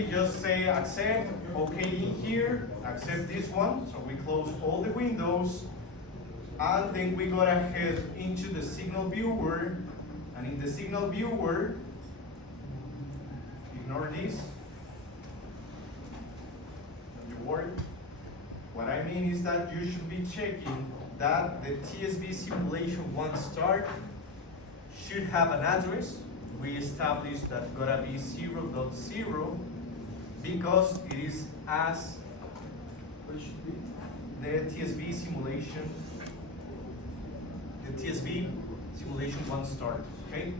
simply just say accept, okay in here, accept this one. So we close all the windows, and then we go ahead into the signal viewer, and in the signal viewer, ignore this, don't you worry. What I mean is that you should be checking that the TSV simulation one start should have an address. We established that gotta be 0.0 because it is as what it should be the TSV simulation, the TSV simulation one start. Okay,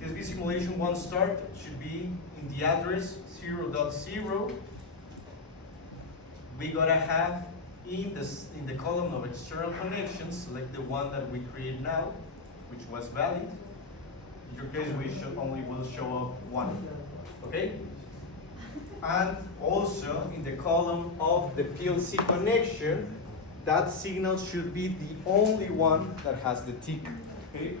TSV simulation one start should be in the address 0.0. We gotta have in the column of external connections, select the one that we create now, which was valid. In your case, we should only will show up one. Okay? And also in the column of the PLC connection, that signal should be the only one that has the tick. Okay?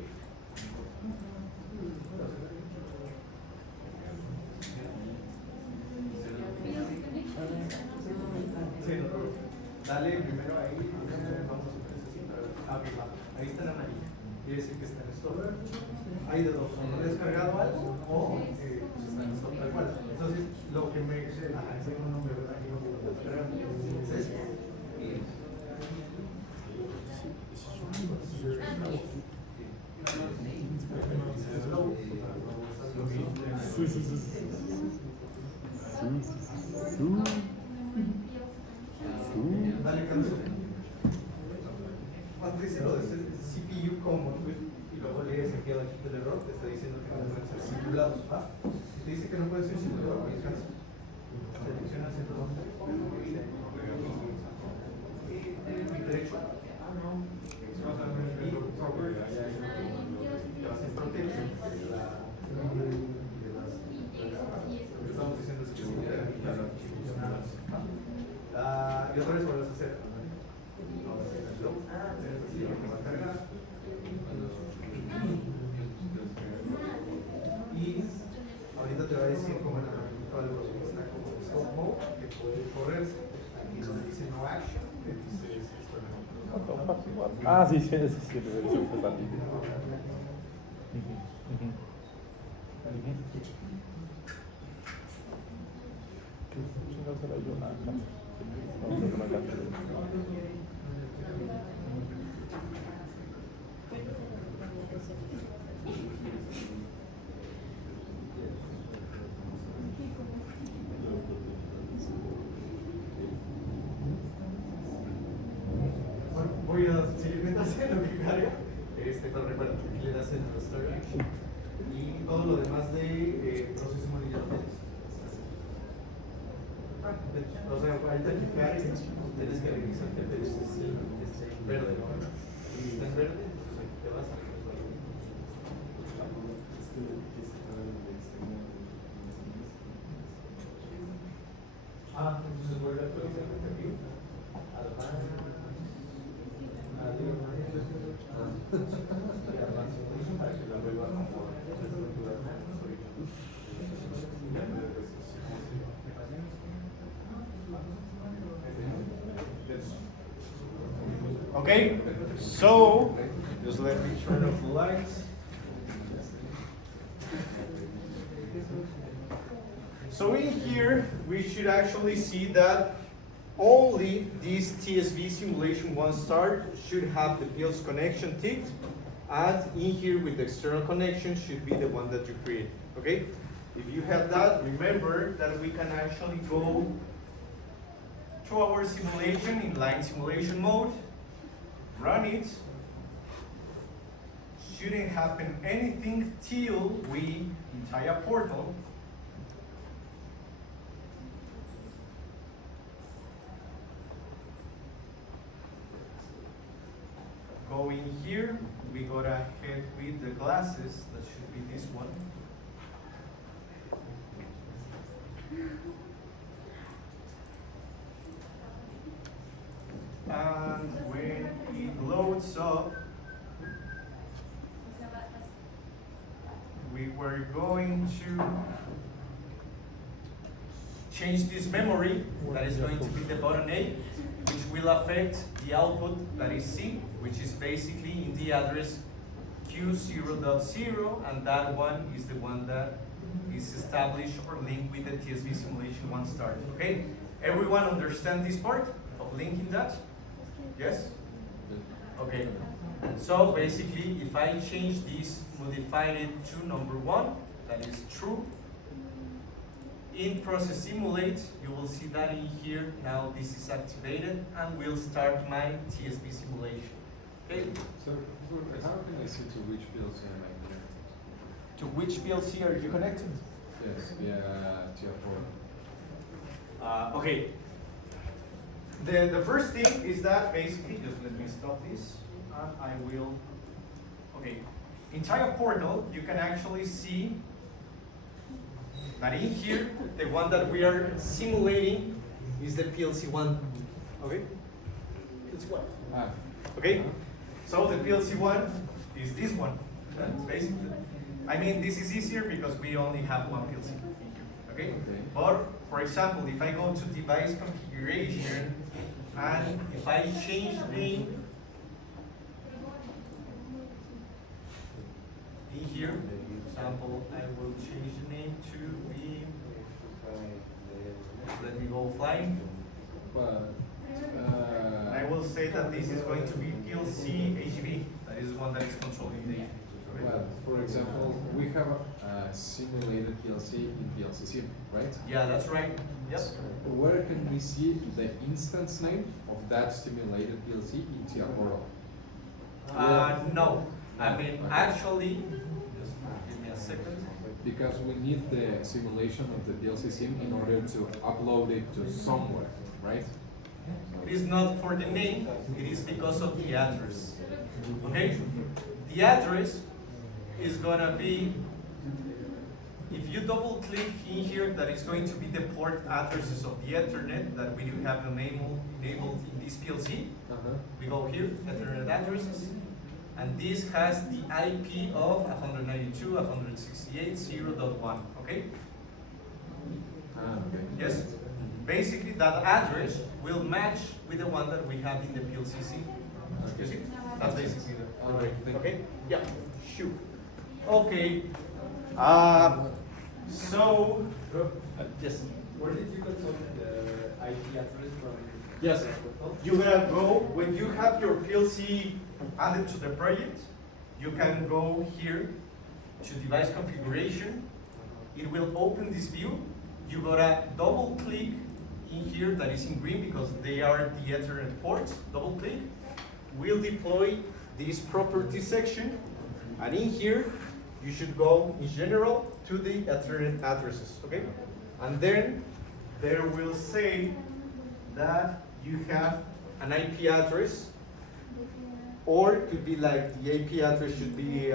Dale primero ahí, vamos a necesitar. Ahí está la amarilla. Quiere decir que está en stop. Hay de dos, o no he descargado algo o pues está en stop tal cual. Entonces, lo que me. Tengo un nombre, ¿verdad? Aquí no puedo descargar. Es este. Dale canso. Cuando dice lo de CPU common y luego lees aquí abajo del error, te está diciendo que no pueden ser simulados. ¿Va? Si te dice que no puede ser simulado, ahí canso. Seleccionas el y derecho. En protection. Lo que estamos diciendo es que y otra vez vuelves a hacer. Y ahorita te va a decir cómo en algo está como stop mode, que puede correrse. Aquí donde dice no action, que dice esto. Ah, sí, sí, sí, sí, versión portátil. ¿Qué chingados era yo? Ah, no. No, no me alcanza. Bueno, voy a seguir mientras en lo que carga. Pero recuerda, aquí le das el restore action y todo lo demás de proceso monitoring. O sea, ahorita clicar y tienes que revisar que te dice esté en verde, ¿no? Y si está en verde, pues aquí te vas a resolver. Entonces vuelve a actualizar aquí. Para que la vuelva a Okay, so just let me turn off the lights. So in here, we should actually see that only this TSV simulation one start should have the PLC connection ticked, and in here with the external connection should be the one that you create. Okay? If you have that, remember that we can actually go to our simulation in line simulation mode, run it. Shouldn't happen anything till we tie a portal. Go in here, we go ahead with the glasses, that should be this one. And when it loads up, we were going to change this memory, that is going to be the button A, which will affect the output that is C, which is basically in the address Q0.0, and that one is the one that is established or linked with the TSV simulation one start. Okay? Everyone understand this part of linking that? Yes? Okay. So basically, if I change this, modify it to number 1, that is true. In process simulate, you will see that in here. Now this is activated and will start my TSV simulation. Okay? So, how can I see to which PLC am I connected? To which PLC are you connected? Yes, via TR4. Okay. The first thing is that basically, just let me stop this, and I will. Okay. In TIA Portal, you can actually see that in here, the one that we are simulating is the PLC1. Okay? PLC1. Ah, Okay? So the PLC1 is this one. That's basically. I mean, this is easier because we only have one PLC in here. Okay? Okay. But for example, if I go to device configuration and if I change name in here, for example, I will change the name to be, let me go flying. but I will say that this is going to be PLC HV. That is the one that is controlling the HV. well, for example, we have a simulated PLC in PLC sim, right? Yeah, that's right. Yep. Where can we see the instance name of that simulated PLC in TR Portal? No. I mean, Okay. actually, just give me a second. Because we need the simulation of the PLC sim in order to upload it to somewhere, right? It is not for the name, it is because of the address. Okay? The address is gonna be, if you double click in here, that is going to be the port addresses of the Ethernet that we do have enabled in this PLC. We go here, Ethernet addresses, and this has the IP of 192.168.0.1, okay? Ah, okay. Yes? Basically, that address will match with the one that we have in the PLCC. You see? That's basically the Alright, thank you. okay? Yeah, shoot. Okay. So, yes. Where did you consult the IP address from? Yes. You're gonna go, when you have your PLC added to the project, you can go here to device configuration. It will open this view. You gotta double click in here that is in green because they are the Ethernet ports. Double click. We'll deploy this property section. And in here, you should go in general to the Ethernet addresses, okay? And then there will say that you have an IP address, or it could be like the IP address should be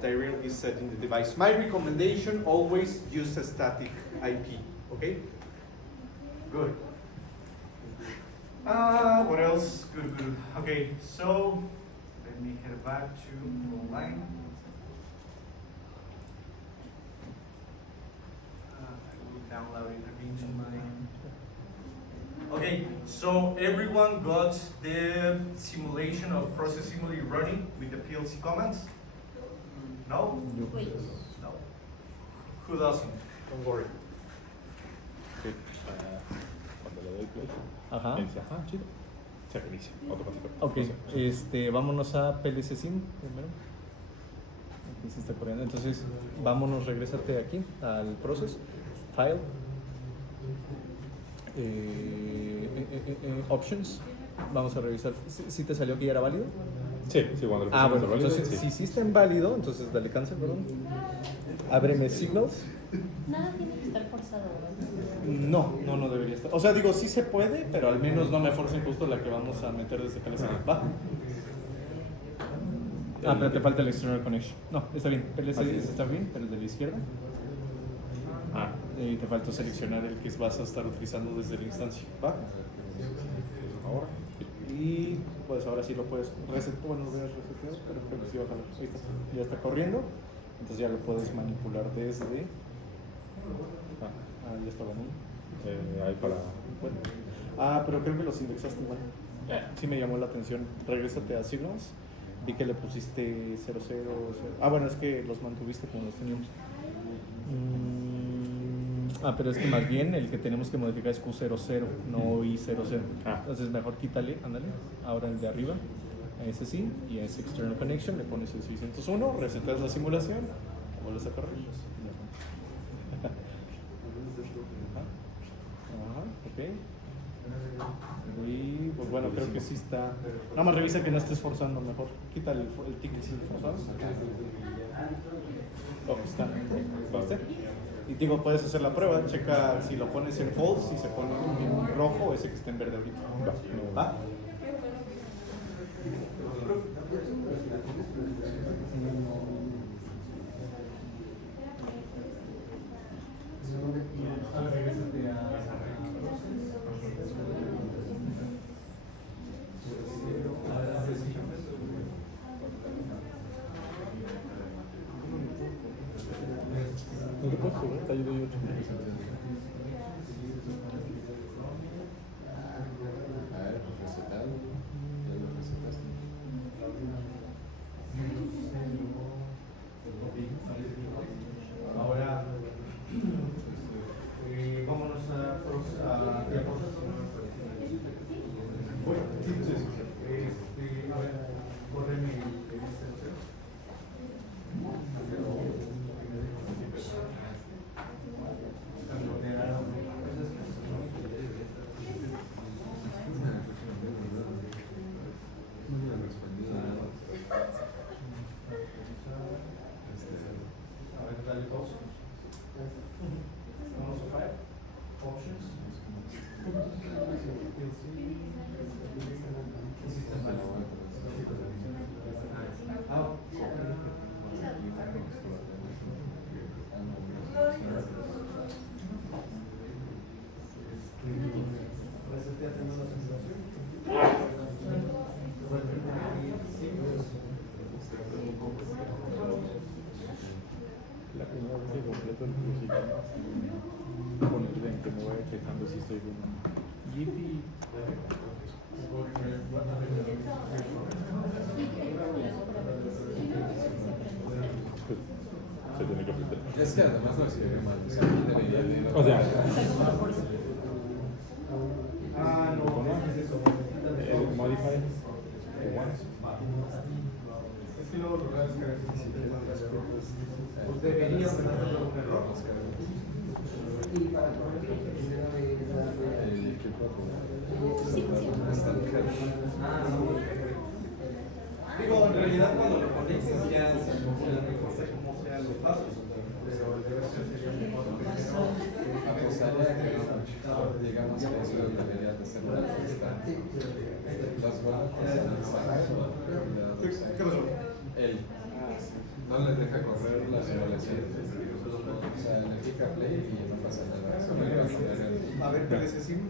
directly set in the device. My recommendation, always use a static IP, okay? Good. What else? Good, good. Okay, so let me head back to online. I will download it into my. Okay, so everyone got the simulation of process simulator running with the PLC commands? No? Wait. No. Who doesn't? Don't worry. Sí. Cuando le doy play, Ajá. me dice, ajá, chido. Se reinicia automáticamente. Ok, vámonos a PLC Sim primero. Aquí se está corriendo. Entonces, vámonos, regrésate aquí al process, file, options. Vamos a revisar. ¿Sí te salió que ya era válido? Sí, sí, cuando lo Ah, pusimos bueno, válido, entonces sí. si sí está en válido, entonces dale cancel, perdón. Ábreme signals. Nada tiene que estar forzado, ¿verdad? No debería estar. O sea, digo, sí se puede, pero al menos no me forcen justo la que vamos a meter desde PLC. Va. Pero te falta el external connection. No, está bien. PLC está bien, pero el de la izquierda. Ah, Y te falta seleccionar el que vas a estar utilizando desde la instancia. ¿Va? ahora. Y pues ahora sí lo puedes resetear. Bueno, lo hubieras reseteado, pero creo que sí va a jalar. Ahí está. Ya está corriendo. Entonces ya lo puedes manipular desde. Ah, ya estaba bien. Ahí para. Bueno. Ah, pero creo que los indexaste mal. Sí me llamó la atención. Regrésate a Signals. Vi que le pusiste 00. Ah, bueno, es que los mantuviste como los teníamos. Pero es que más bien el que tenemos que modificar es Q00, no I00. Ah. Entonces mejor quítale, ándale. Ahora el de arriba, a ese sí, y a ese External Connection le pones el 601, resetas la simulación, vuelves a correr. Ajá, ok. Y pues bueno, creo que sí está. Nada más revisa que no estés forzando mejor. Quita el ticket forzado. Oh, está. ¿Viste? Y digo, puedes hacer la prueba, checa si lo pones en false, si se pone en rojo, ese que está en verde ahorita. ¿Va? No te puedes subir, te ayudo yo. A ver, resetado. Ya lo resetaste. Ahora, vámonos a Bueno, entonces, a ver, córreme el 00. A ver, dale pausa. Vamos a file. Options. La primera vez que completo el curso, ponerle en que me vaya checando si estoy bien. Yipi. Pues, se tiene que apretar. Es que además lo escribí mal. O sea, aquí debería de. O sea, Ah, no, ¿qué es eso? modify once. Es que luego lo que es que pues debería tener un error. El que Digo, en realidad cuando lo conectas ya se calcula, no importa cómo sean los pasos, pero el deber ser sería mejor primero. apostaría que digamos que eso debería de ser una constante. Las balas ¿Qué pasó? él no les deja correr las simulaciones. O sea, le pica play y no pasa nada. Solo le va a poner el. A ver, PLC sim.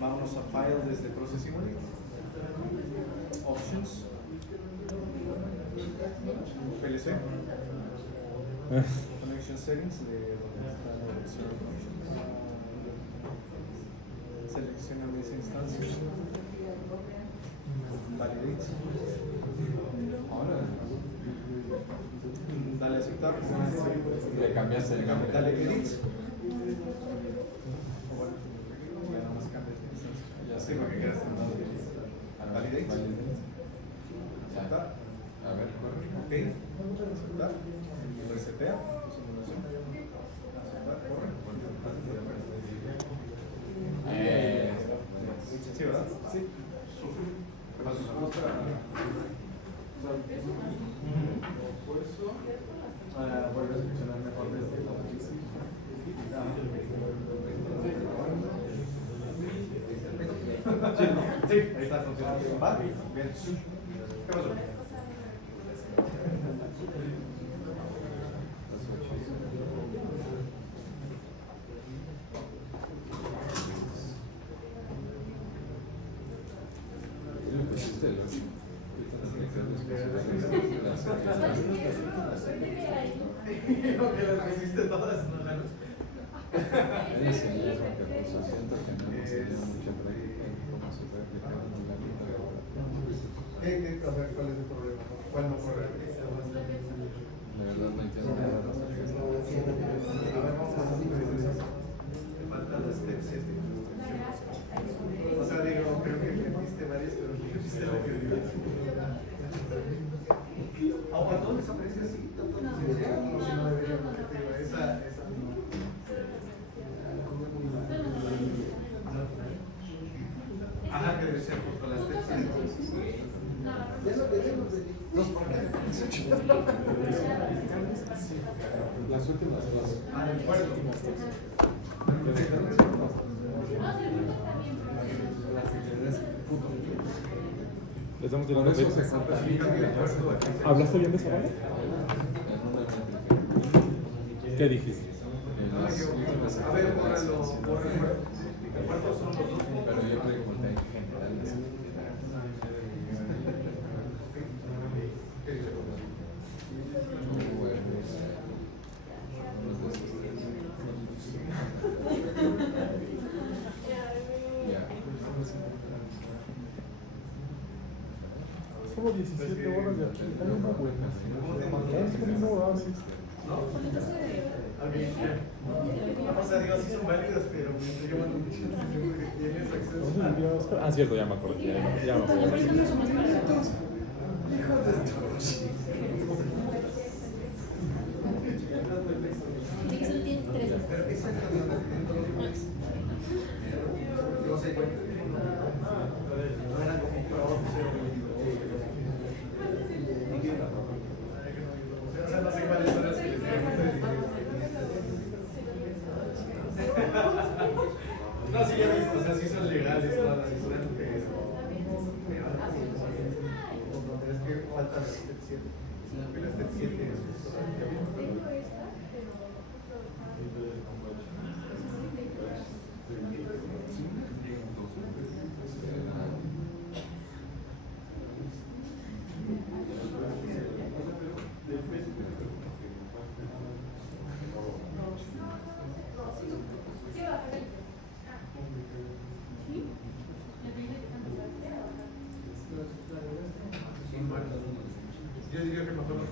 Vámonos a File desde Processing Unit. Options. PLC. Connection Settings de donde está la dirección. Selecciona esa instancia. Validate. Ahora Dale a aceptar. le cambiaste el nombre. Dale edit. O bueno, ya nada más cambias de instancia. Ya sé Sí, para que quede sentado. Validate. Ya. Aceptar. A ver, corre. Ok. Aceptar. Resetea tu simulación. Aceptar. Corre. Sí, ¿verdad? Sí. ¿Qué pasó? Vuelve a seleccionar mejor desde la Sí, ahí está funcionando. ¿Va? Bien. ¿Qué pasó? Lo que las hiciste todas, ¿no, Carlos? Es el mismo que puso, siento que no hemos tenido mucha práctica en cómo se puede aplicar en un ámbito de laboratorio. A ver, ¿cuál es el problema? ¿Cuál no corre? La verdad no entiendo nada de las áreas. A ver, vamos a hacer me faltan las steps 7. O sea, digo, creo que metiste varias, pero no metiste la que dio. ¿Aguantó desaparece así? No, si no debería, porque te digo, esa no. Ajá, que debe ser justo las steps 7. Las últimas dos. Ah, de acuerdo. Les damos Por eso se directamente. cuenta ¿Hablaste bien de esa banda? en una métrica. ¿Qué dijiste? En las últimas A ver, actividades, bórralo. ¿Cuántos son los dos puntos? pero yo pregunté en general las Solo 17 horas de aquí. Hay una buena. Es como un ramen. O sea, digo, sí son válidas, pero me llaman mucho la atención porque tienes acceso ¿Dónde vivió Oscar? Ah, cierto, ya me acordé. Ya me acordé. Tiene 3. Pero esa es la yo sé cuenta. No eran como pro, o sea, no sé cuáles son las que les digo. No, sí, ya viste, o sea, sí son legales todas las historias, pero es que falta la step 7. Que la step 7 es yo diría que mejor es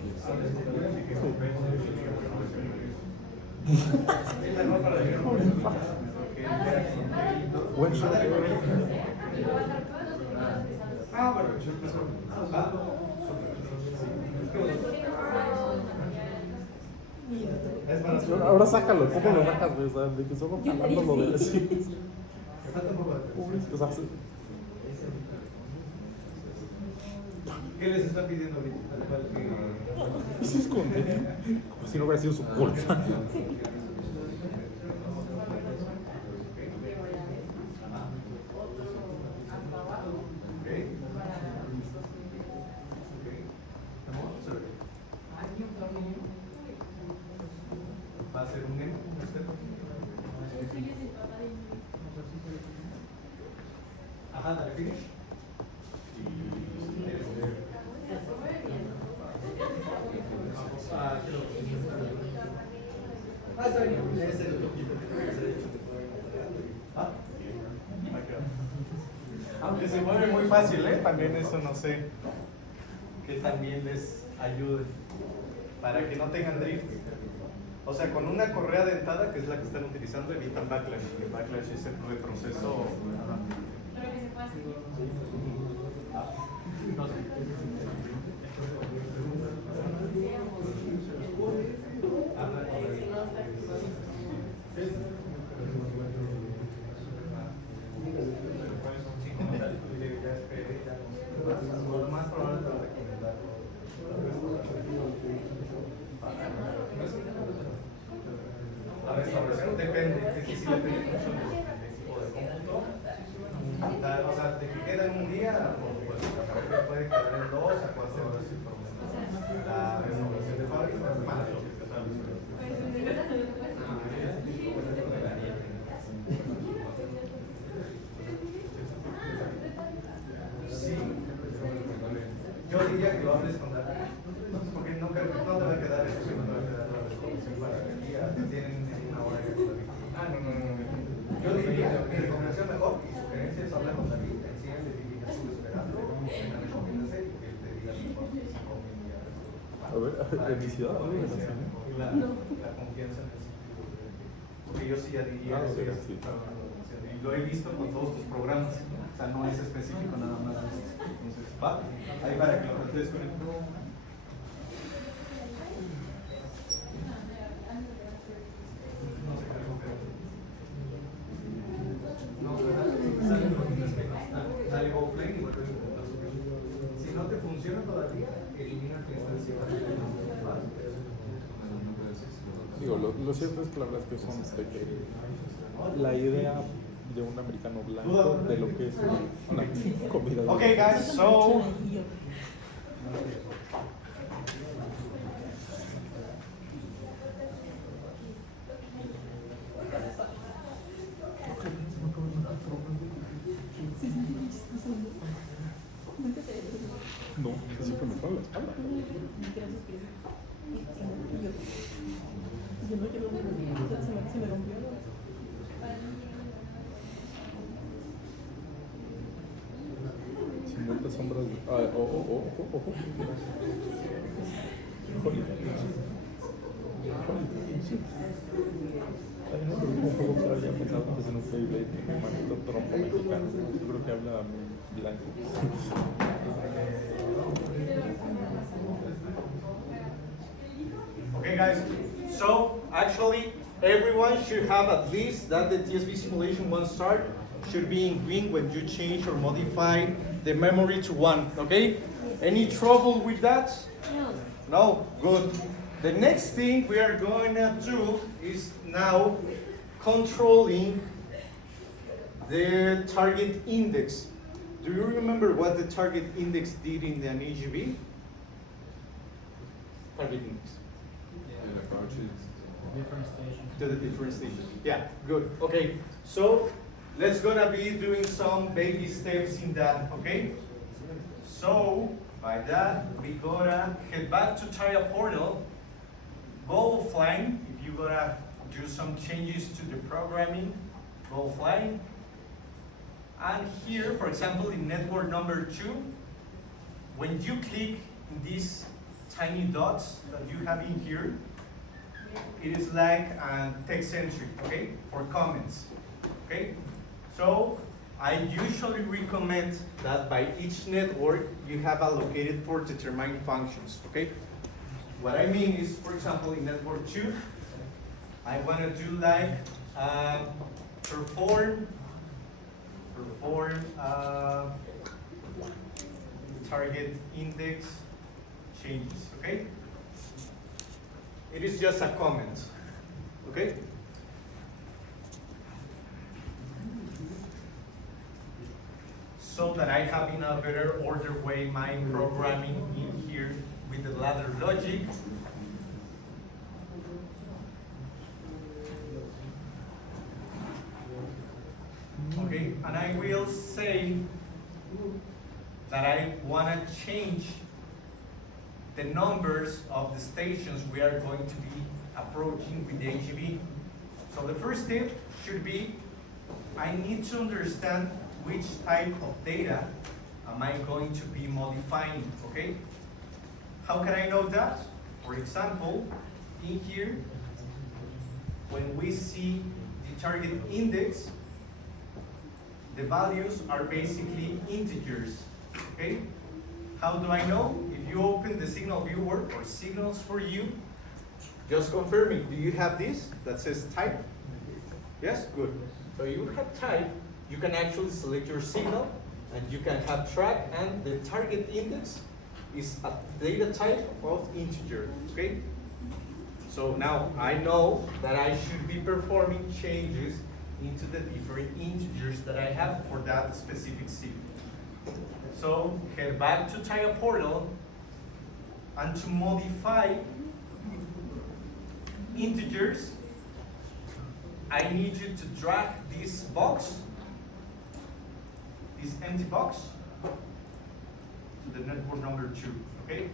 mejor para el Buen show. Ah, bueno, es para Ahora sácalo, ¿cómo lo sacas? O sea, de que solo jalando lo de sí. me falta un poco de atención. O sea, ¿Qué les están pidiendo ahorita? Tal cual que... y se esconde. Como si no hubiera sido su culpa. ¿Va a ser un neno? Ajá, dale finish. Está bien. Es el toquito que tengo que hacer. ¿Ah? Aunque se mueve muy fácil, también eso no sé que también les ayude para que no tengan drift. O sea, con una correa dentada, que es la que están utilizando, evitan backlash. El backlash es el retroceso. Pero que se pueda seguir. No sé. Lo más probable es recomendar. La restauración depende, es que sí depende mucho del tipo de cómputo. O sea, de que queda en un día, pues la pareja puede quedar en 2 a 4 horas sin problema. La restauración de fábrica es más lo que sí, yo diría que lo hables con David, porque no te va a quedar eso, sino te va a quedar la respuesta. para ¿De mi ciudad? ¿Dónde me nací? la confianza en el sitio web. Porque yo sí ya diría Ah, eso, ok, ya sí. y lo he visto con todos tus programas, o sea, no es específico nada más. Entonces, va, ahí para que lo plantees con él. Dale go play y vuelve a intentar subir. Si no te funciona todavía, elimina tu instancia. Digo, lo cierto es que la verdad es que son de que la idea de un americano blanco de lo que es una comida. de- Okay, guys, so No, siempre me pone la espalda. Se me rompió. 50 sombras de... ojo. Ay, no, pero un juego que había pensado antes en un Beyblade, un maldito trompo mexicano. Yo creo que habla muy blanco. okay, guys. So actually, everyone should have at least that the TSV simulation 1 start should be in green when you change or modify the memory to 1. Okay? Any trouble with that? No. No? Good. The next thing we are going to do is now controlling the target index. Do you remember what the target index did in an AGV? Target index. El approach is Different stations. To the different stations. Yeah, good. Okay, so let's gonna be doing some baby steps in that, okay? So by that, we gotta head back to Tire Portal, go offline. If you gotta do some changes to the programming, go offline. And here, for example, in network number 2, when you click in these tiny dots that you have in here, it is like a text entry, okay, for comments, okay? So I usually recommend that by each network you have allocated for determined functions, okay? What I mean is, for example, in network 2, I want to do like perform target index changes, okay? It is just a comment, okay? So that I have in a better order way my programming in here with the ladder logic. Okay, and I will say that I want to change the numbers of the stations we are going to be approaching with the AGV. So the first step should be, I need to understand which type of data am I going to be modifying, okay? How can I know that? For example, in here, when we see the target index, the values are basically integers, okay? How do I know? If you open the signal viewer or signals for you, just confirming, do you have this that says type? Yes, good. So you have type, you can actually select your signal and you can have track, and the target index is a data type of integer, okay? So now I know that I should be performing changes into the different integers that I have for that specific signal. So head back to Tire Portal, and to modify integers, I need you to drag this box, this empty box, to the network number 2, okay?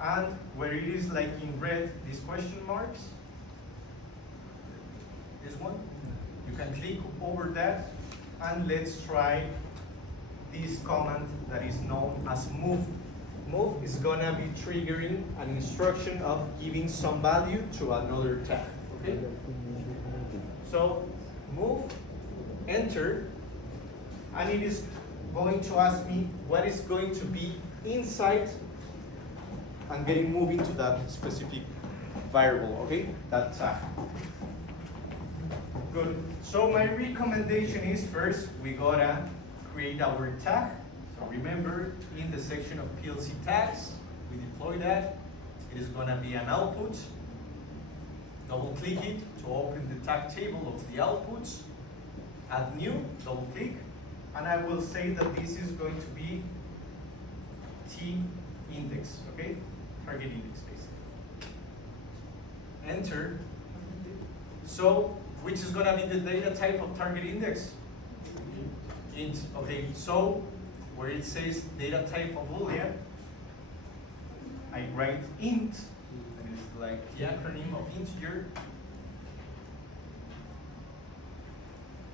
And where it is like in red, these question marks, this one, you can click over that, and let's try this command that is known as move, move is gonna be triggering an instruction of giving some value to another tag, okay? So move, enter, and it is going to ask me what is going to be inside and getting moving to that specific variable, okay? That tag. Good. So my recommendation is first we gotta create our tag. So remember in the section of PLC tags, we deploy that. It is gonna be an output. Double click it to open the tag table of the outputs. Add new, double click. And I will say that this is going to be T index, okay? Target index basically. Enter. So, which is gonna be the data type of target index? Int, okay, so where it says data type of Boolean, I write int, and it's like the acronym of integer.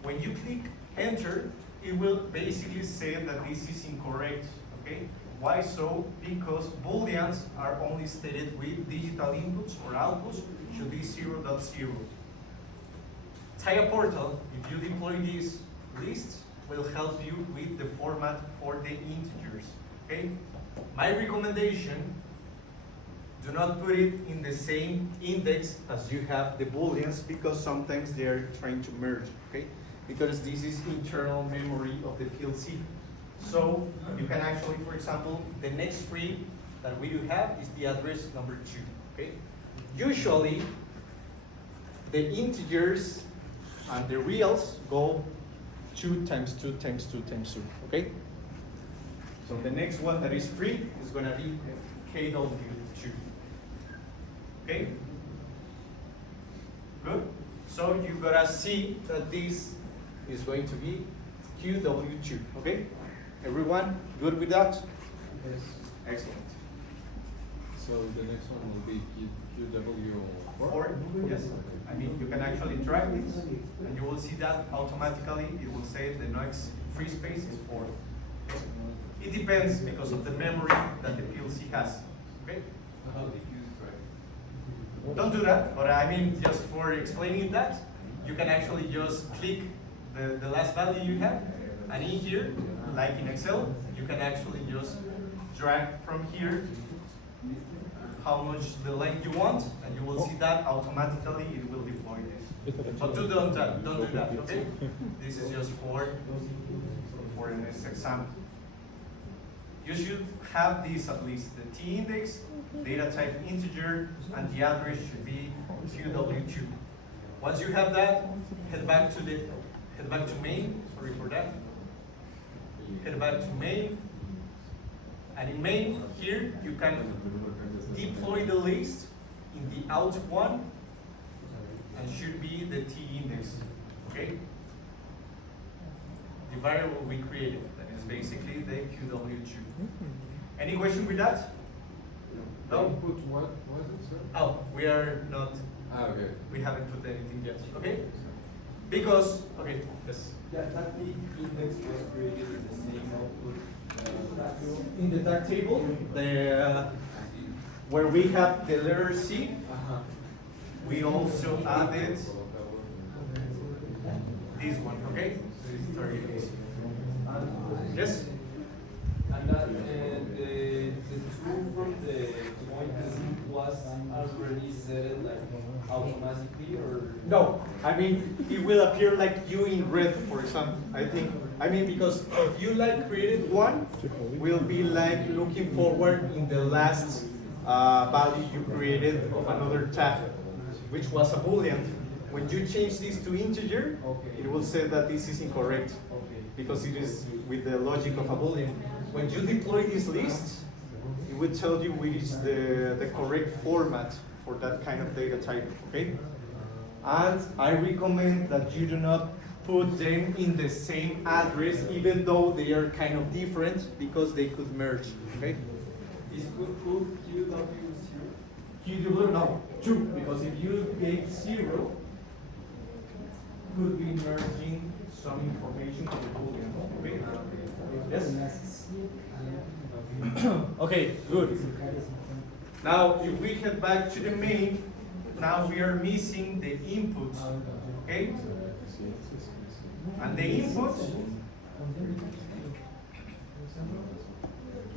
When you click enter, it will basically say that this is incorrect, okay? Why so? Because Booleans are only stated with digital inputs or outputs, should be 0.0. Taya Portal, if you deploy these lists, will help you with the format for the integers, okay? My recommendation, do not put it in the same index as you have the Booleans because sometimes they're trying to merge, okay? Because this is internal memory of the PLC. So you can actually, for example, the next free that we do have is the address number 2, okay? Usually, the integers and the reals go 2 times 2 times 2 times 2, okay? So the next one that is free is gonna be KW2, okay? Good? So you gotta see that this is going to be QW2, okay? Everyone good with that? Yes. Excellent. So the next one will be QW4? Or, yes, I mean, you can actually drag this, and you will see that automatically, it will say the next free space is 4. Okay? It depends because of the memory that the PLC has, okay? How did you describe? Don't do that, but I mean, just for explaining that, you can actually just click the last value you have, and in here, like in Excel, you can actually just drag from here how much the length you want, and you will see that automatically it will deploy this. But don't do that, okay? This is just for this example. You should have this at least, the T index, data type integer, and the address should be QW2. Once you have that, head back to main, sorry for that. Head back to main, and in main, here, you can deploy the list in the out one, and should be the T index, okay? The variable we created, that is basically the QW2. Any question with that? No? Input what was it, sir? Oh, we are not, Okay. we haven't put anything yet, okay? Because, okay, yes. Yeah, that big index was created in the same output. In the tag table, where we have the letter C, we also added this one, okay? This is target basic. Yes? And that the two from the point was already set like automatically or? No, I mean, it will appear like you in red, for example. I mean, because if you like created one, will be like looking forward in the last value you created of another tag, which was a Boolean. When you change this to integer, it will say that this is incorrect because it is with the logic of a Boolean. When you deploy this list, it will tell you which is the correct format for that kind of data type, okay? And I recommend that you do not put them in the same address, even though they are kind of different, because they could merge, okay? Is could QW0? QW, no, 2, because if you gave 0, could be merging some information to the Boolean, okay? Yes? Okay, good. Now, if we head back to the main, now we are missing the input, okay? And the input,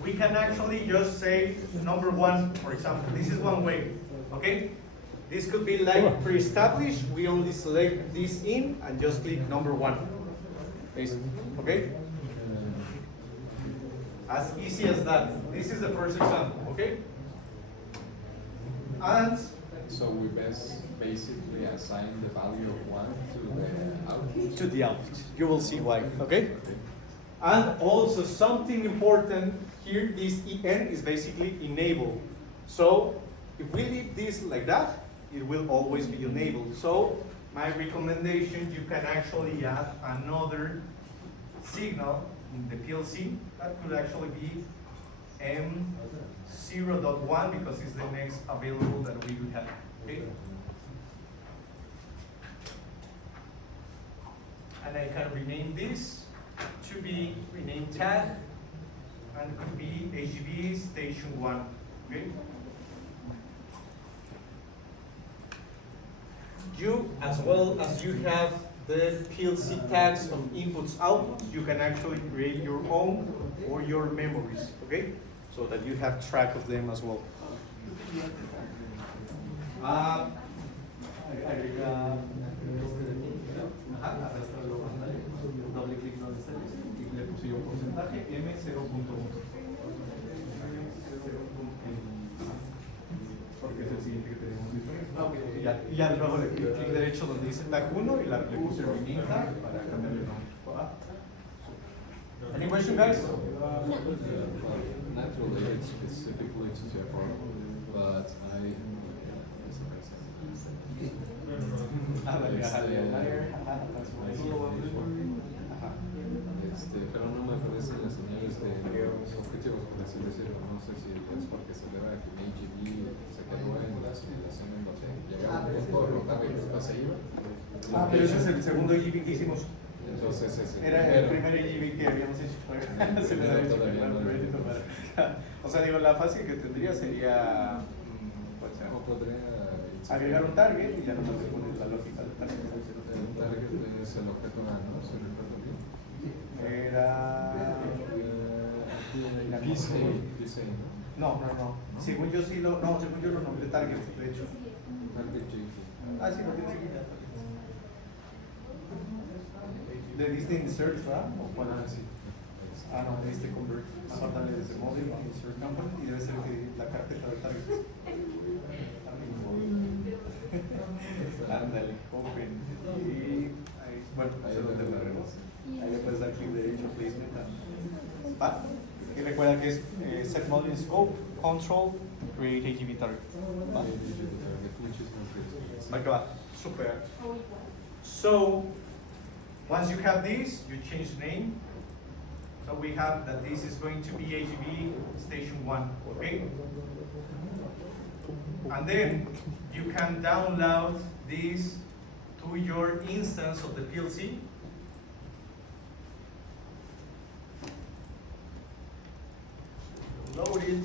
we can actually just say number one, for example. This is one way, okay? This could be like pre-established. We only select this in and just click number one. Okay? As easy as that. This is the first example, okay? And So we basically assign the value of 1 to the output. to the output. You will see why, okay? And also something important here, this EN is basically enable. So if we leave this like that, it will always be enabled. So my recommendation, you can actually add another signal in the PLC. That could actually be M0.1 because it's the next available that we would have, okay? And I can rename this to be renamed tag, and it could be AGV station 1, okay? You, as well as you have the PLC tags of inputs, outputs, you can actually create your own or your memories, okay? So that you have track of them as well. Doble clic donde está y le puse yo un porcentaje M0.1. Porque es el siguiente que tenemos disponible. Y ya luego le clic derecho donde dice tag 1 y le puse rename tag para cambiarle el nombre. Any question, guys? Not related specifically to Jafar, but I. Pero no me aparecen las señales de objetivos, por así decirlo. No sé si es porque se debe a que mi AGV se quedó en la simulación en donde llegaba un punto, rotaba y después se iba. Pero ese es el segundo EGB que hicimos. Entonces ese Era el primer EGB que habíamos hecho. Se les había hecho o sea, digo, la fácil que tendría sería ¿cuál será? O podría Agregar un target y ya nomás le pones la lógica del target. el target es el objeto A, ¿no? Si recuerdo bien. Era Dice, ¿no? no. Según yo sí según yo lo nombré target, de hecho. Target J. Ah, sí, lo tienes aquí. ¿Le diste insert, verdad? ¿O cuál? Ah, sí. Ah, no, le diste convert. Apártale desde móvil, insert company, y debe ser que la carpeta del target. Ándale, open. Y ahí, bueno, ahí lo tendremos. Ahí le puedes dar clic derecho, placement. ¿Va? Y recuerda que es set module scope, control, create AGV target. ¿Va? Va que va. Super. So, once you have this, you change the name. So we have that this is going to be AGV station 1, okay? And then you can download this to your instance of the PLC. Load it.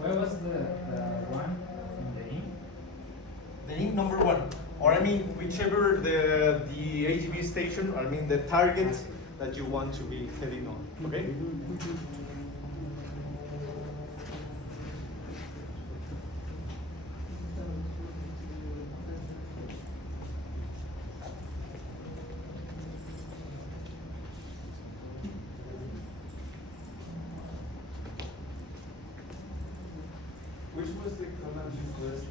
Where was the one in the ink? The ink number 1, or I mean whichever the AGV station, I mean the target that you want to be heading on, okay? Which was the command you first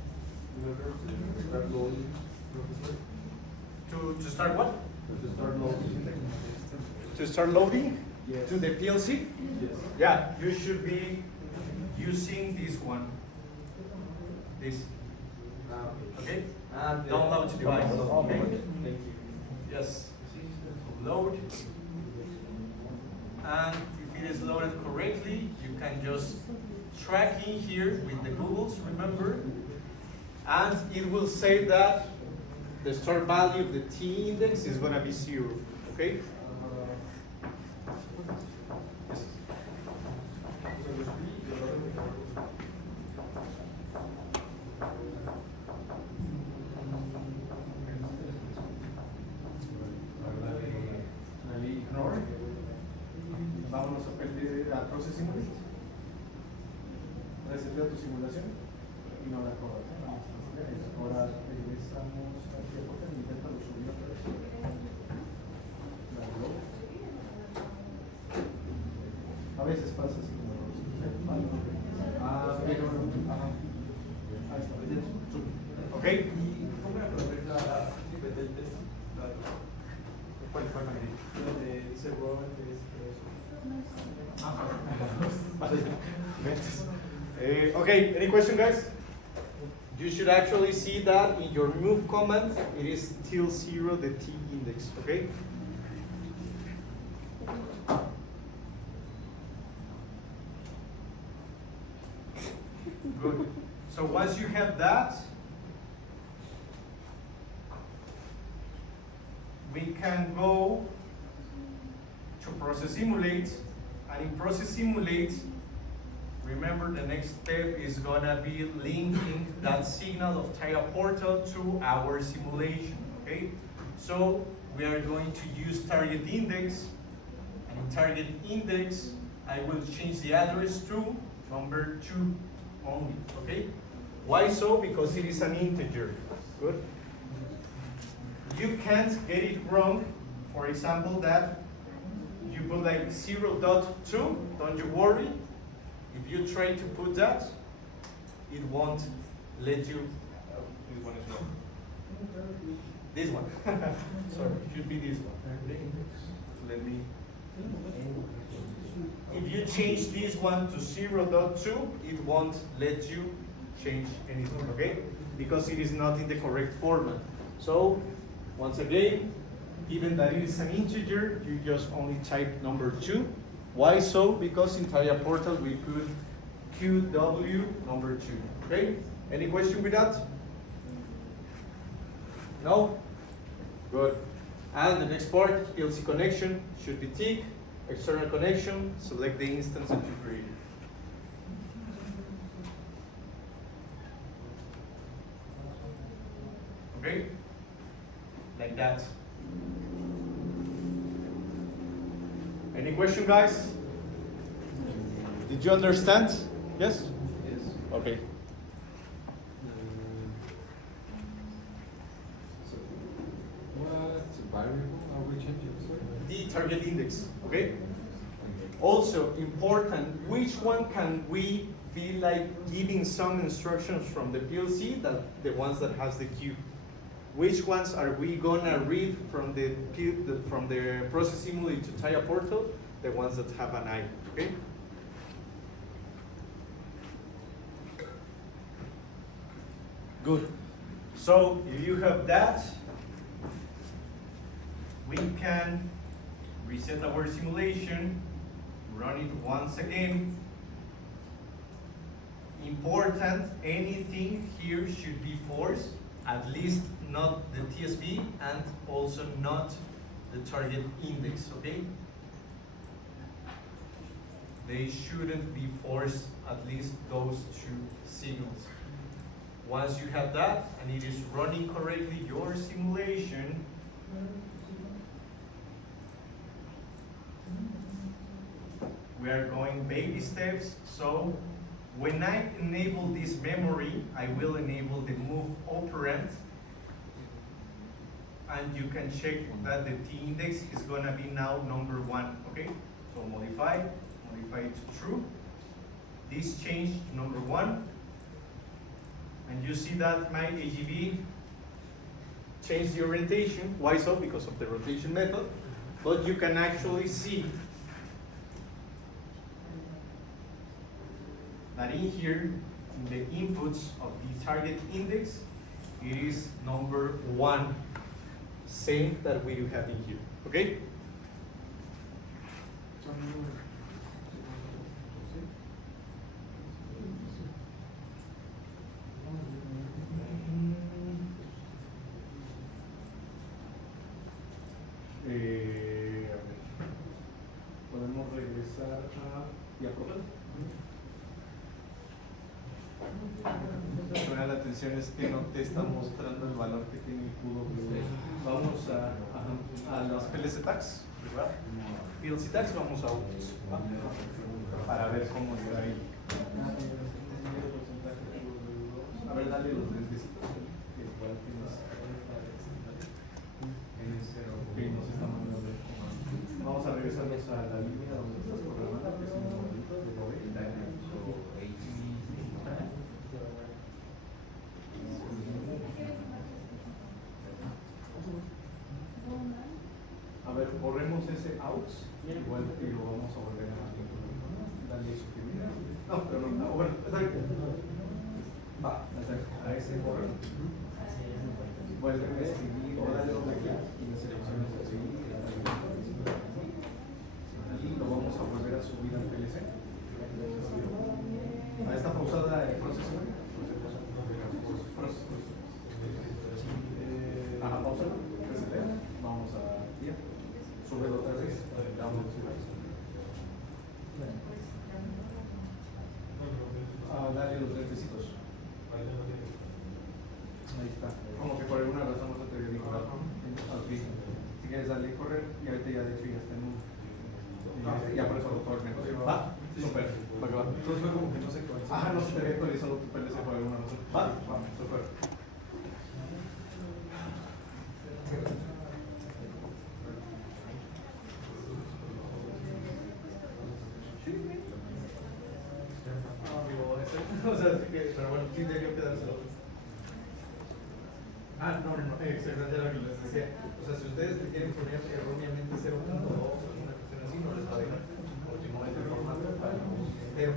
in order to start loading, Professor? To start what? To start loading. To start loading Yes. to the PLC? Yes. Yeah, you should be using this one. This, okay? Download to device. Okay. Thank you. Yes. Load. And if it is loaded correctly, you can just tracking here with the Googles, remember? And it will say that the start value of the T index is gonna be 0, okay? Yes. Dale ignore. Vámonos a Process Simulate. Resetea tu simulación y no la corras. Ahora regresamos aquí a Portal y inténtalo subir otra vez. Dale, a veces pasa así como pero ahí está, ya sube. Okay? ¿Y cómo aprovecha la del test? ¿Cuál medida? Donde dice raw Okay, any question, guys? You should actually see that in your move command, it is still 0, the T index, okay? Good. So once you have that, we can go to Process Simulate, and in Process Simulate, remember the next step is gonna be linking that signal of TIA Portal to our simulation, okay? So we are going to use target index, and in target index, I will change the address to number 2 only, okay? Why so? Because it is an integer, good? You can't get it wrong, for example, that you put like 0.2, don't you worry. If you try to put that, it won't let you. This one is wrong. This one. Sorry, it should be this one. Let me. If you change this one to 0.2, it won't let you change anything, okay? Because it is not in the correct format. So, once again, given that it is an integer, you just only type number 2. Why so? Because in TIA Portal we put QW number 2. Okay? Any question with that? No? Good. And the next part, PLC connection, should be tick. External connection, select the instance that you created. Okay? Like that. Any question, guys? Did you understand? Yes? Yes. Okay. So, what variable are we changing? Sorry? The target index, okay? Also important, which one can we be like giving some instructions from the PLC, that the ones that has the Q? Which ones are we gonna read from the Process Simulate to TIA Portal? The ones that have an I, okay? Good. So if you have that, we can reset our simulation, run it once again. Important, anything here should be forced, at least not the TSV and also not the target index, okay? They shouldn't be forced, at least those two signals. Once you have that and it is running correctly your simulation, we are going baby steps. So when I enable this memory, I will enable the move operand, and you can check that the T index is gonna be now number 1, okay? So modify it to true. This changed to number 1, and you see that my AGV changed the orientation. Why so? Because of the rotation method. But you can actually see that in here, in the inputs of the target index, it is number 1, same that we do have in here, okay? atención es que no te está mostrando el valor que tiene el QW. Vamos a los PLC tags, ¿verdad? PLC tags, vamos a outputs, ¿va? Para ver cómo está ahí. A ver, dale los lentecitos. Que igual tienes. Ok, nos está mandando. Vamos a regresarnos a la línea donde estás programando, que es un modulito de A ver, borremos ese out, igual y lo vamos a volver a darle suprimir. No, pero no, bueno, está bien. Va, a ese borro. Vuelve a escribir, o dale doble clic y le seleccionas así. Y lo vamos a volver a subir al PLC. Ahí está pausada el proceso. Ajá, pausa. Vamos a ya. Súbelo otra vez. Dale los lentecitos. Ahí está. Como que por alguna razón no te digo. Si quieres darle correr y ahorita ya de hecho ya está en un. Ya por eso lo puedo negocio. ¿Va? Súper. Va que va. Entonces fue como que no sé cuál. Ajá, no se te había actualizado tu PLC por alguna razón. Va, súper. O sea, sí que, pero bueno, sí debió quedárselo. No, exactamente era lo que les decía. O sea, si ustedes le quieren poner erróneamente 0.2 o alguna cuestión así, no les va a dejar. Porque no es el formato para pero.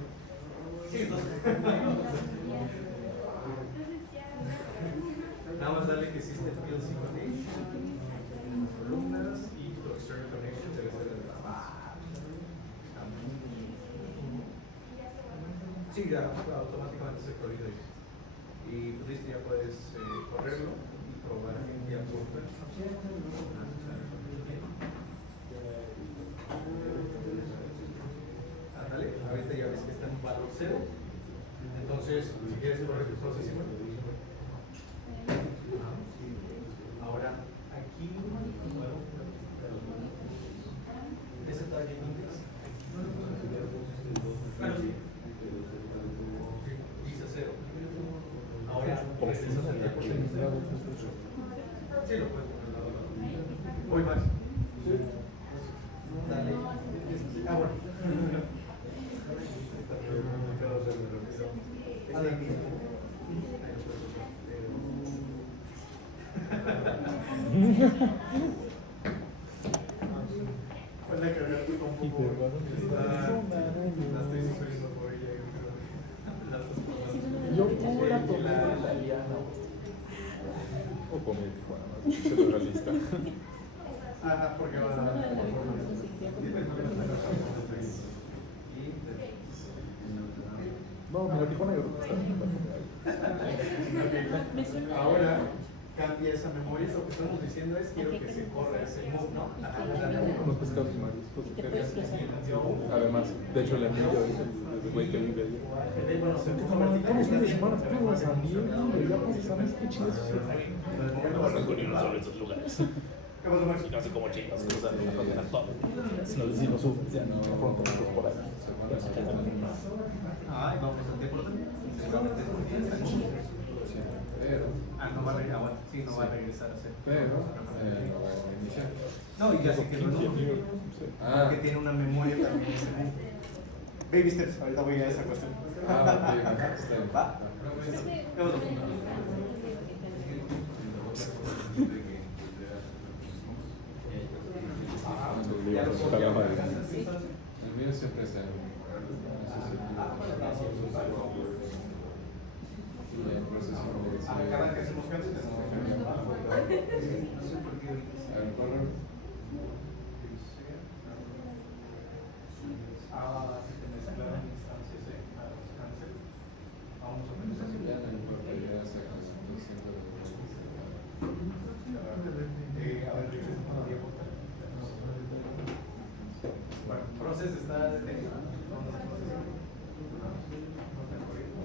Sí, entonces. Nada más darle que existe el PLC connection en las columnas y tu external connection debe ser el Sí, ya automáticamente se actualiza ahí. Y pues listo, ya puedes correrlo y probar que ya puedo. Ándale, ahorita ya ves que está en valor 0. Entonces, si quieres correr tu proceso, ahora aquí, ese talle index. Claro, sí. Dice 0. Ahora, regresas al día por sí, lo puedes poner. Voy más. Dale. Bueno. Puede cargar tu compu. La estoy sufriendo por ella. Yo como la tomé la liana. O comí Tijuana, se lo realista. Ajá, porque va a dar. No, mira, Tijuana yo creo que está bien. Ahora cambia esa memoria. Lo que estamos diciendo es quiero que se corra ese move, ¿no? Los pescados y mariscos. Además, de hecho, el amigo el güey que vive ahí. Estamos fin de semana, fuimos a San Diego, ya pasamos, qué chido eso. No conozco ni uno sobre estos lugares. ¿Qué pasó, Max? Y no sé cómo chicos cruzan la frontera todo. Si lo subes, ya no, pronto nosotros por ahí. Ay, vamos al deporte. Seguramente Pero, no va a regresar. Sí, no va a regresar a hacer. pero, no va a iniciar. No, y ya sé que no. Porque tiene una memoria también. Baby steps, ahorita voy a esa cuestión. Ok, está bien. ¿Va? ¿Qué pasó? Ya lo Está la madre. El mío siempre es el. Y el proceso de Cada que hacemos cambios, hacemos cambios. A ver, corre. Si te mezclaron instancias, cancel. Vamos a ver eso. Ya no importa, ya sacas 200 de A ver, regresemos a tiempo. Bueno, proceso está detenido. Vamos a proceso. No está corriendo.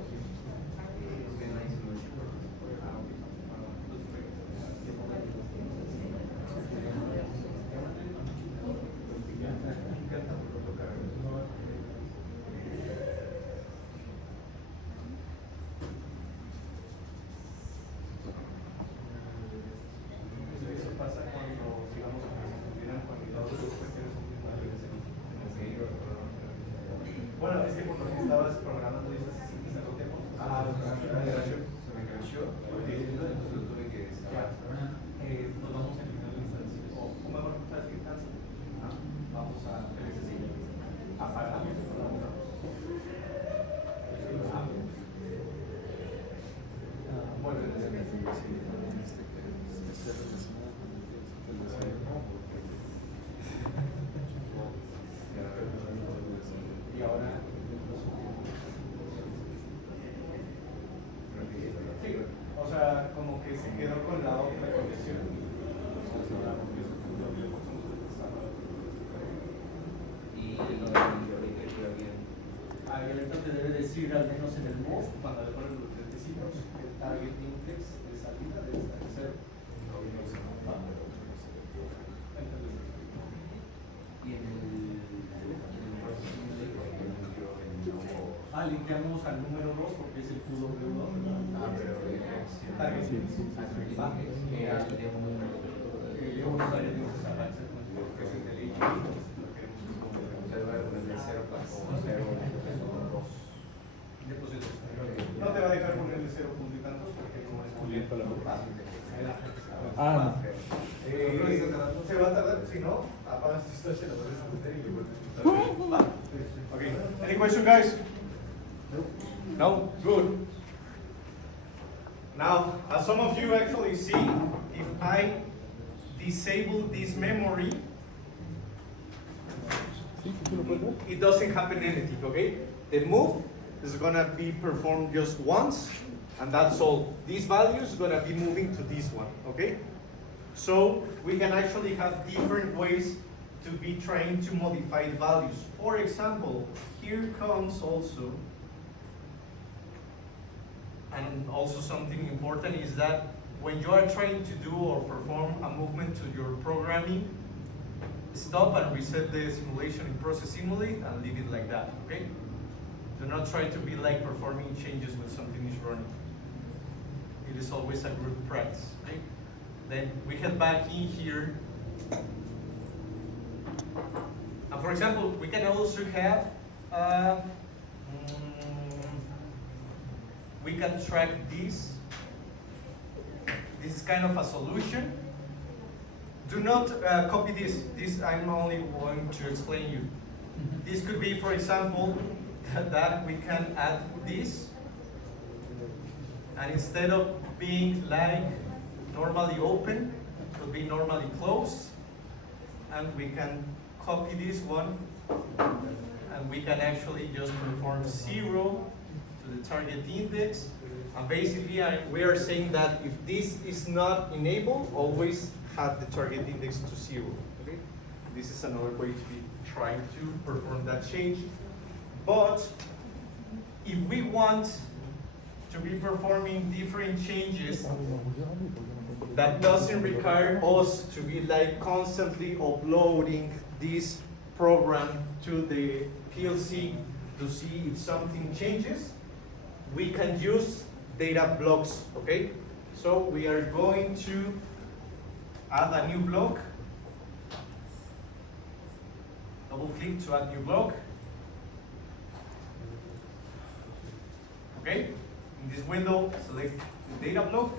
ahorita te debe decir, al menos en el MOV, cuando le ponen los lentecitos, el target index de salida debe estar en 0. Y en el limpiamos al número 2 porque es el QW2, ¿verdad? Pero target Sí, index. sí, sí, sí. Va. Yo usaría de esa base, porque es el del HG, lo queremos como no te va a dejar ponerle 0 punto y tantos porque no es muy lento la Ah, se va a tardar, si no, apagas tu historia, lo vuelves a meter y le vuelves a meter. Okay. Any question, guys? No? Good. Now, as some of you actually see, if I disable this memory, sí, ¿tú lo puedes ver? it doesn't happen anything, okay? The move is gonna be performed just once, and that's all. This value is gonna be moving to this one, okay? So we can actually have different ways to be trying to modify the values. For example, here comes also, and also something important is that when you are trying to do or perform a movement to your programming, stop and reset the simulation in Process Simulate and leave it like that, okay? Do not try to be like performing changes when something is running. It is always a good practice, okay? Then we head back in here. And for example, we can also have, we can track this. This is kind of a solution. Do not copy this. This I'm only going to explain you. This could be, for example, that we can add this. And instead of being like normally open, it will be normally closed. And we can copy this one. And we can actually just perform 0 to the target index. And basically, we are saying that if this is not enabled, always have the target index to 0. Okay? This is another way to be trying to perform that change. But if we want to be performing different changes that doesn't require us to be like constantly uploading this program to the PLC to see if something changes, we can use data blocks, okay? So we are going to add a new block. Double click to add new block. Okay? In this window, select the data block.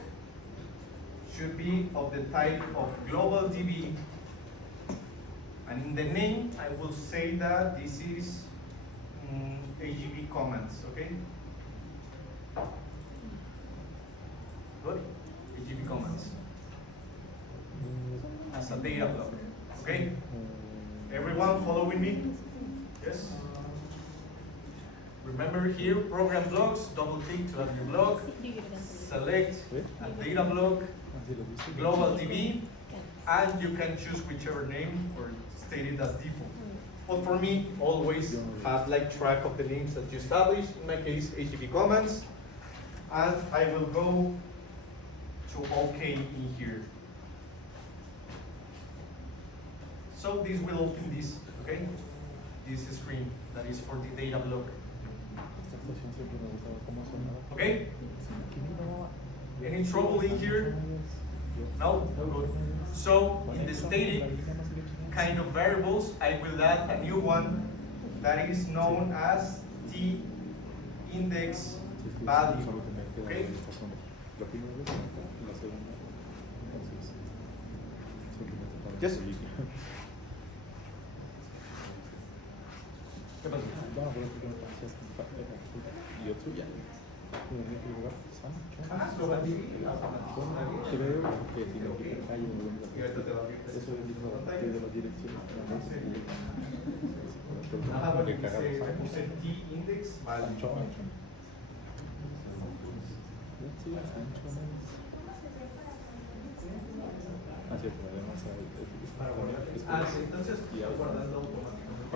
Should be of the type of global DB. And in the name, I will say that this is AGB comments, okay? Good. AGB comments as a data block. Okay? Everyone following me? Yes? Remember here, program blocks, double click to add new block, select a data block, global DB, and you can choose whichever name or state it as default. But for me, always have like track of the names that you established, in my case, HTTP comments, and I will go to OK in here. So this will open this, okay? This screen that is for the data block. Okay? Any trouble in here? No? Good. So in the static kind of variables, I will add a new one that is known as T index value. Okay? Yes. ¿Qué pasa? Y otro ya. Global DB. Creo que tiene que hay un buen Y ahorita te va a abrir eso es de las direcciones. Ajá, bueno, le puse T index value. Ah, cierto, además Para guardar. Sí, entonces guardando automáticamente.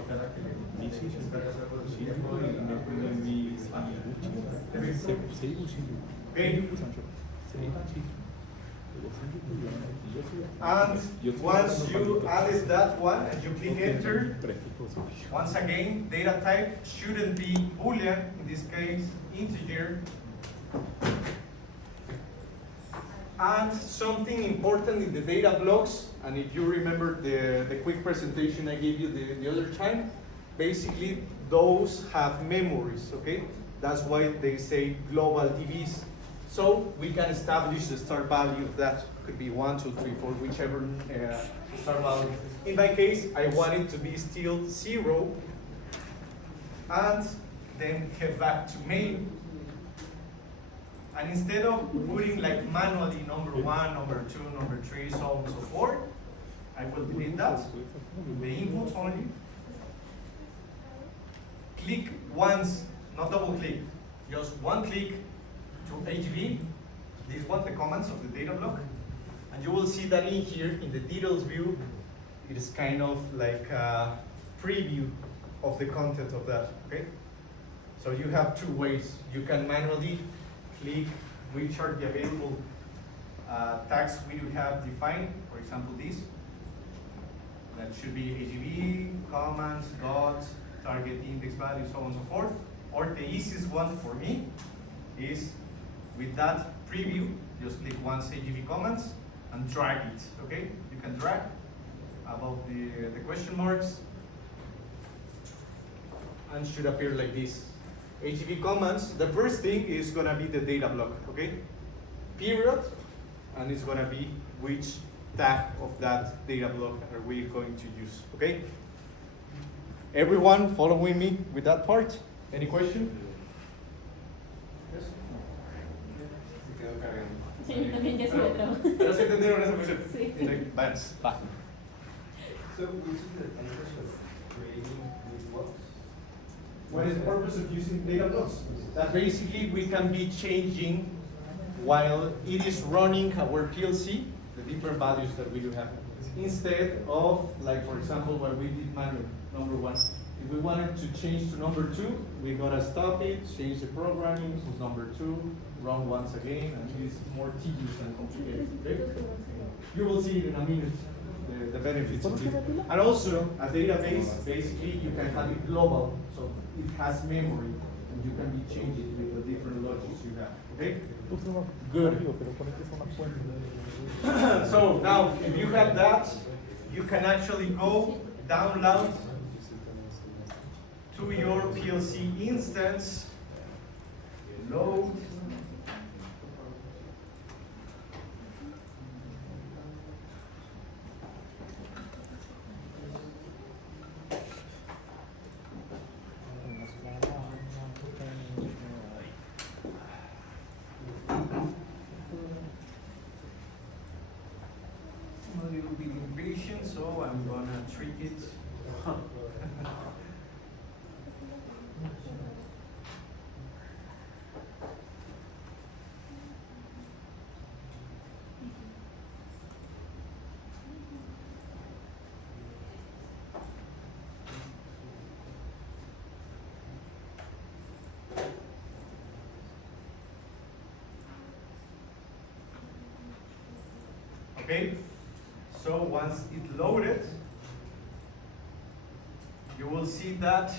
And once you added that one and you click enter, once again, data type shouldn't be Boolean, in this case, integer. And something important in the data blocks, and if you remember the quick presentation I gave you the other time, basically those have memories, okay? That's why they say global DBs. So we can establish the start value of that. Could be 1, 2, 3, 4, whichever start value. In my case, I want it to be still 0, and then head back to main. And instead of putting like manually number 1, number 2, number 3, so on and so forth, I will delete that. The input only. Click once, not double click, just one click to HV. This one, the comments of the data block. And you will see that in here, in the details view, it is kind of like a preview of the content of that, okay? So you have two ways. You can manually click which are the available tags we do have defined. For example, this. That should be AGV, comments, dots, target index value, so on and so forth. Or the easiest one for me is with that preview, just click once AGV comments and drag it, okay? You can drag above the question marks and should appear like this. AGV comments, the first thing is gonna be the data block, okay? Period, and it's gonna be which tag of that data block are we going to use, okay? Everyone following me with that part? Any question? Sí, yo también ya se me trabó. ¿Ya se entendieron esa cuestión? Sí. Like, Vance, va. So which is the purpose of creating these blocks? What is the purpose of using data blocks? That basically we can be changing while it is running our PLC, the different values that we do have. Instead of, like for example, what we did manually, number 1. If we wanted to change to number 2, we gotta stop it, change the programming to number 2, run once again, and it is more tedious and complicated, okay? You will see it in a minute, the benefits of it. And also, a database, basically, you can have it global, so it has memory, and you can be changing with the different logics you have, okay? Good. So now, if you have that, you can actually go download to your PLC instance, load, I'm a little bit impatient, so I'm gonna trick it. Okay, so once it loaded, you will see that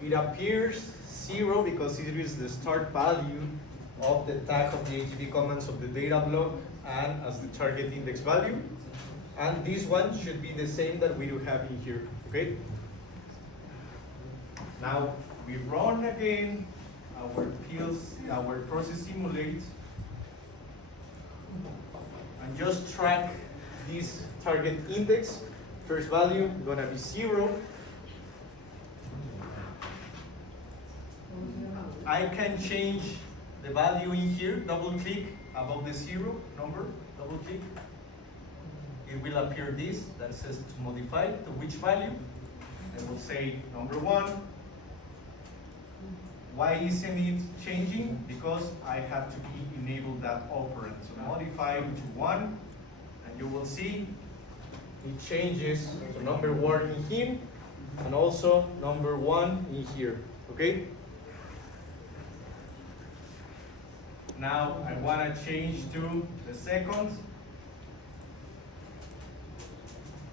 it appears 0 because it is the start value of the tag of the HTTP comments of the data block and as the target index value. And this one should be the same that we do have in here, okay? Now we run again our PLC, our process simulate, and just track this target index. First value gonna be 0. I can change the value in here, double click above the 0 number, double click. It will appear this that says to modify to which value. I will say number 1. Why isn't it changing? Because I have to enable that operand. So modify to 1, and you will see it changes to number 1 in here, and also number 1 in here, okay? Now I want to change to the second.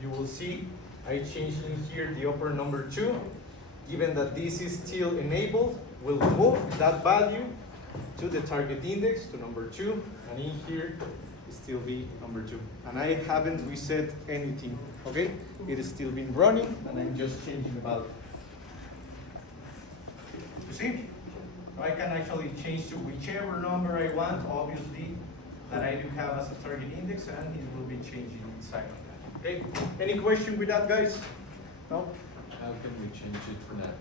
You will see I changed in here the upper number 2. Given that this is still enabled, we'll move that value to the target index to number 2, and in here it still be number 2. And I haven't reset anything, okay? It is still been running, and I'm just changing the value. You see? So I can actually change to whichever number I want, obviously, that I do have as a target index, and it will be changing inside of that. Okay? Any question with that, guys? No? How can we change it for that?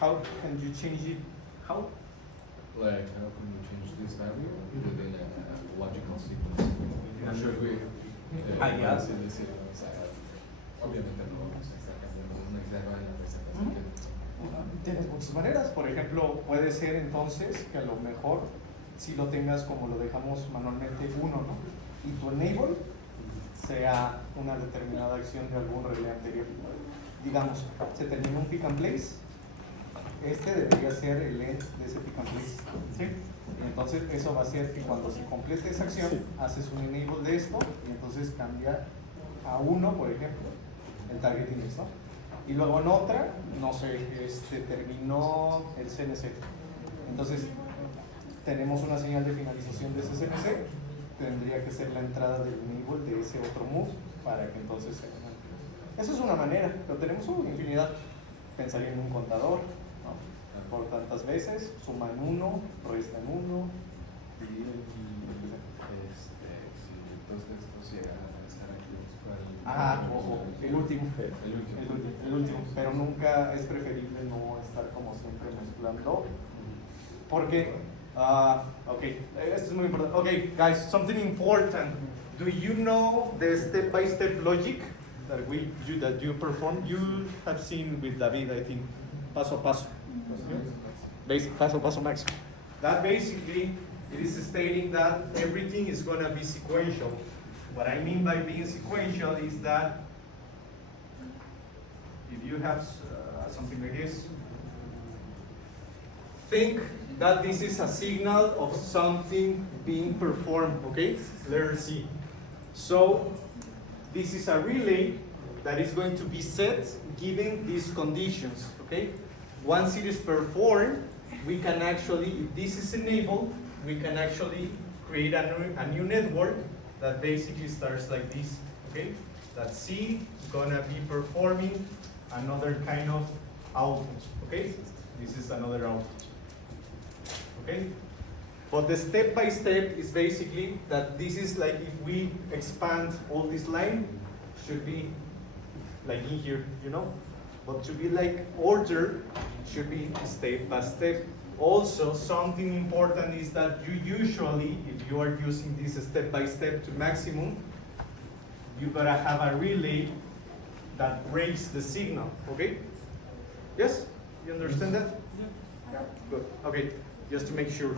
How can you change it? How? Like, how can we change this value within a logical sequence? Should we? Ya. Sí, sí, o sea, obviamente no vamos a estar cambiando una externa en la presentación. Tienes muchas maneras. Por ejemplo, puede ser entonces que a lo mejor si lo tengas como lo dejamos manualmente 1, ¿no? Y tu enable sea una determinada acción de algún relé anterior. Digamos, se terminó un pick and place. Este debería ser el end de ese pick and place. ¿Sí? Y entonces eso va a ser que cuando se complete esa acción, haces un enable de esto y entonces cambia a 1, por ejemplo, el target index, ¿no? Y luego en otra, no sé, terminó el CNC. Entonces, tenemos una señal de finalización de ese CNC, tendría que ser la entrada del enable de ese otro move para que entonces se haga. Eso es una manera, pero tenemos una infinidad. Pensaría en un contador, ¿no? Por tantas veces, suman 1, restan 1, dividen Sí, entonces estos llegan a estar aquí. ojo, el último. El último, pero nunca es preferible no estar como siempre mezclando. Porque, okay, esto es muy importante. Okay, guys, something important. Do you know the step-by-step logic that you perform? You have seen with David, I think, paso a paso. Basic paso a paso máximo. That basically, it is stating that everything is going to be sequential. What I mean by being sequential is that if you have something like this, think that this is a signal of something being performed, okay? Letter C. So this is a relay that is going to be set given these conditions, okay? Once it is performed, we can actually, if this is enabled, we can actually create a new network that basically starts like this, okay? That C gonna be performing another kind of output, okay? This is another output, okay? But the step-by-step is basically that this is like if we expand all this line, should be like in here, you know? But to be like order, should be step-by-step. Also, something important is that you usually, if you are using this step-by-step to maximum, you gotta have a relay that breaks the signal, okay? Yes? You understand that? Yeah. Good. Okay, just to make sure.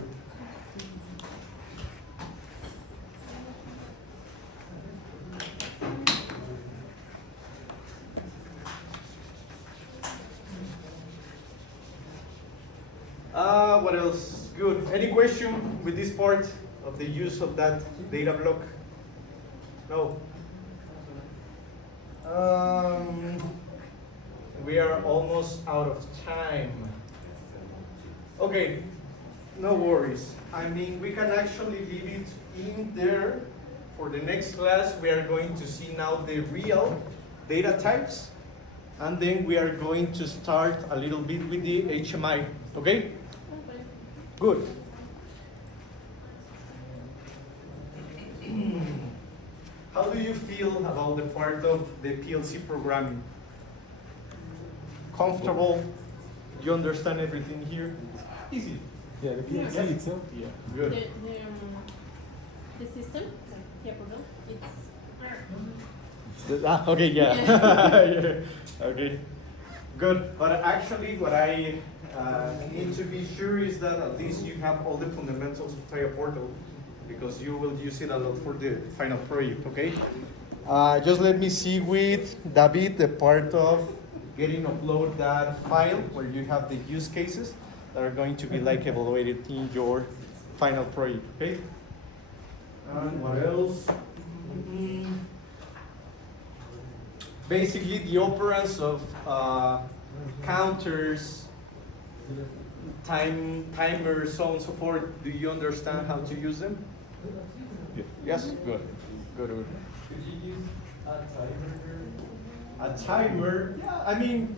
What else? Good. Any question with this part of the use of that data block? No. We are almost out of time. Okay, no worries. I mean, we can actually leave it in there. For the next class, we are going to see now the real data types, and then we are going to start a little bit with the HMI, okay? Good. How do you feel about the part of the PLC programming? Comfortable? You understand everything here? Easy. Yeah, the PLC Yes. itself, yeah. Good. The system, the program, it's Okay, yeah. Yeah. Okay. Good. But actually, what I need to be sure is that at least you have all the fundamentals of TIA Portal, because you will use it a lot for the final project, okay? Just let me see with David the part of getting upload that file where you have the use cases that are going to be like evaluated in your final project, okay? And what else? Basically the operands of counters, timers, so on and so forth. Do you understand how to use them? Yes? Good. Good. Could you use a timer? A timer, yeah, I mean,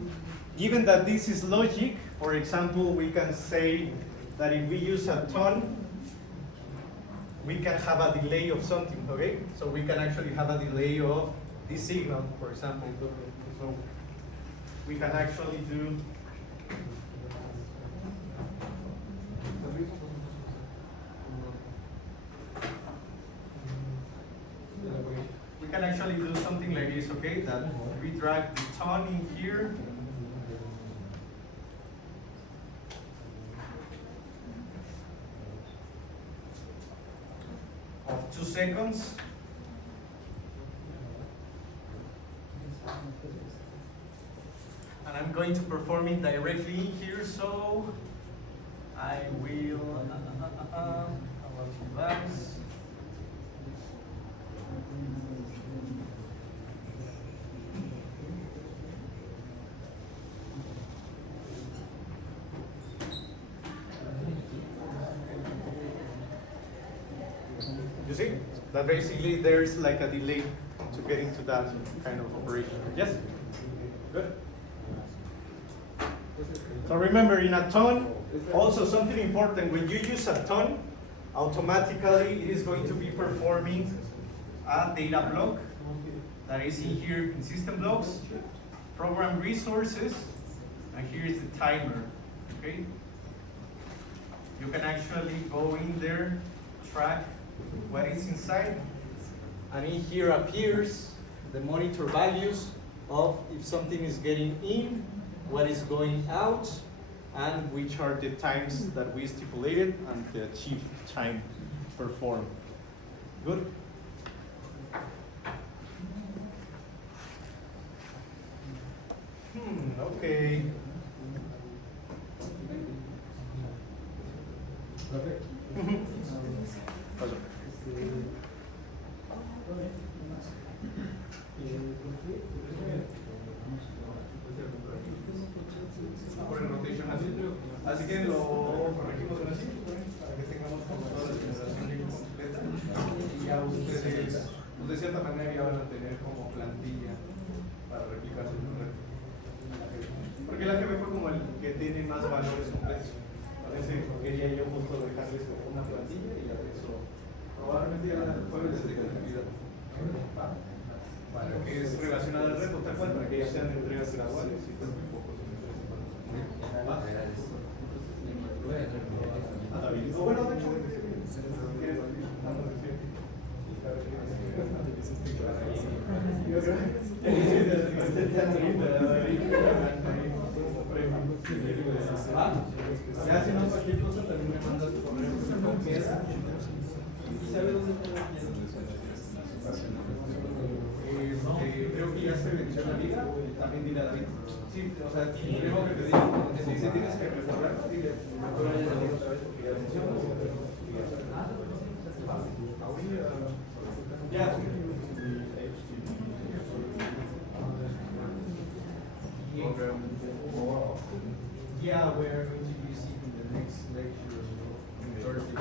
given that this is logic, for example, we can say that if we use a ton, we can have a delay of something, okay? So we can actually have a delay of this signal, for example. So we can actually do something like this, okay? That we drag the ton in here. Of 2 seconds. And I'm going to perform it directly in here, so I will advance. You see that basically there's like a delay to get into that kind of operation. Yes? Good. So remember, in a ton, also something important, when you use a ton, automatically it is going to be performing a data block that is in here in system blocks, program resources, and here is the timer, okay? You can actually go in there, track what is inside, and in here appears the monitor values of if something is getting in, what is going out, and which are the times that we stipulated and the achieved time performed. Good? Okay. Por el rotation así que lo corregimos así para que tengamos toda la generación completa y ya ustedes pues de cierta manera ya van a tener como plantilla para replicar su número, porque la GB fue como el que tiene más valores completos. Parece que quería yo justo dejarles una plantilla y ya eso probablemente ya la jueves de conectividad. Vale, que es relacionada al reto, tal cual, para que ya sean entregas graduales y todo un poco. David. Bueno, de hecho, ya si no cualquier cosa también me mandas tu correo con pieza. ¿Y sabe dónde está la pieza? Creo que ya se venció la liga, también dile a David. Sí, o sea, creo que te digo, si tienes que restaurar, dile, mejor vaya a la otra vez porque ya venció. Ya. Yeah, we're going to use it in the next lecture Thursday.